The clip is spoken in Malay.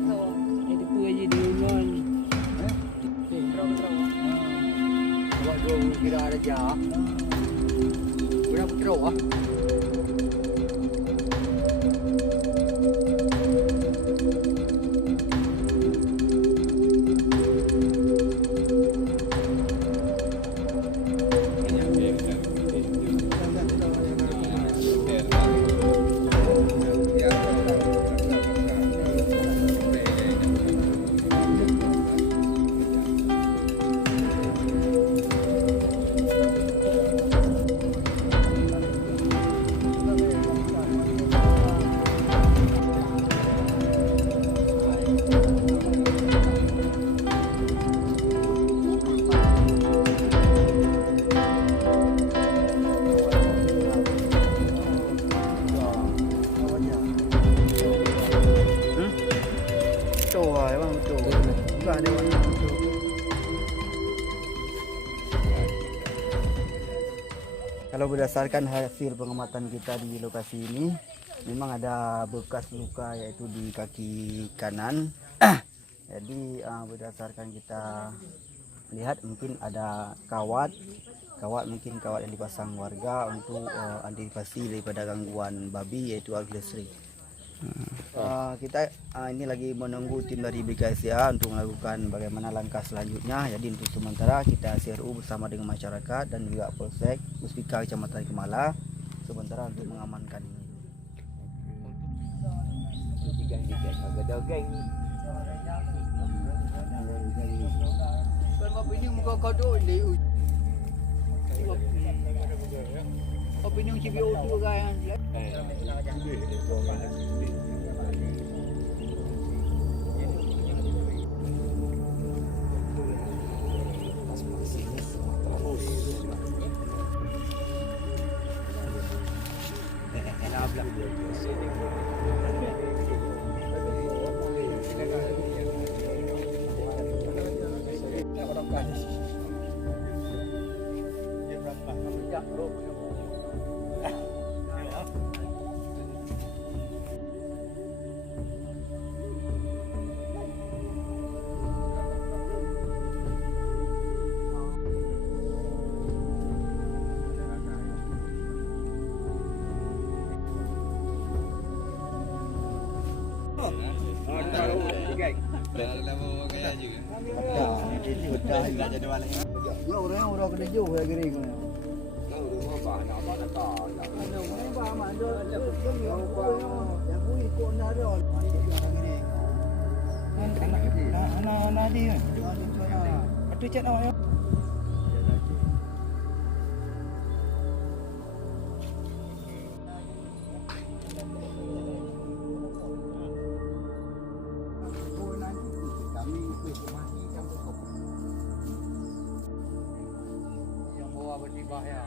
Itu pun aja di rumah. Awak dua kira ada jah. Berapa kira ah? Kalau berdasarkan hasil pengamatan kita di lokasi ini, memang ada bekas luka yaitu di kaki kanan. Jadi berdasarkan kita lihat mungkin ada kawat yang dipasang warga untuk antisipasi daripada gangguan babi yaitu agresif. Kita ini lagi menunggu tim dari BKSDA untuk melakukan bagaimana langkah selanjutnya. Jadi untuk sementara kita CRU bersama dengan masyarakat dan juga Polsek Muspika Kecamatan Kemala sementara untuk mengamankan ini. Ini muka kodok ni. Apa ini CBO tu kan? Orang kena jauh ya kering. Anak dia. Ada cat awak ya. Yang bawa bertibah ya.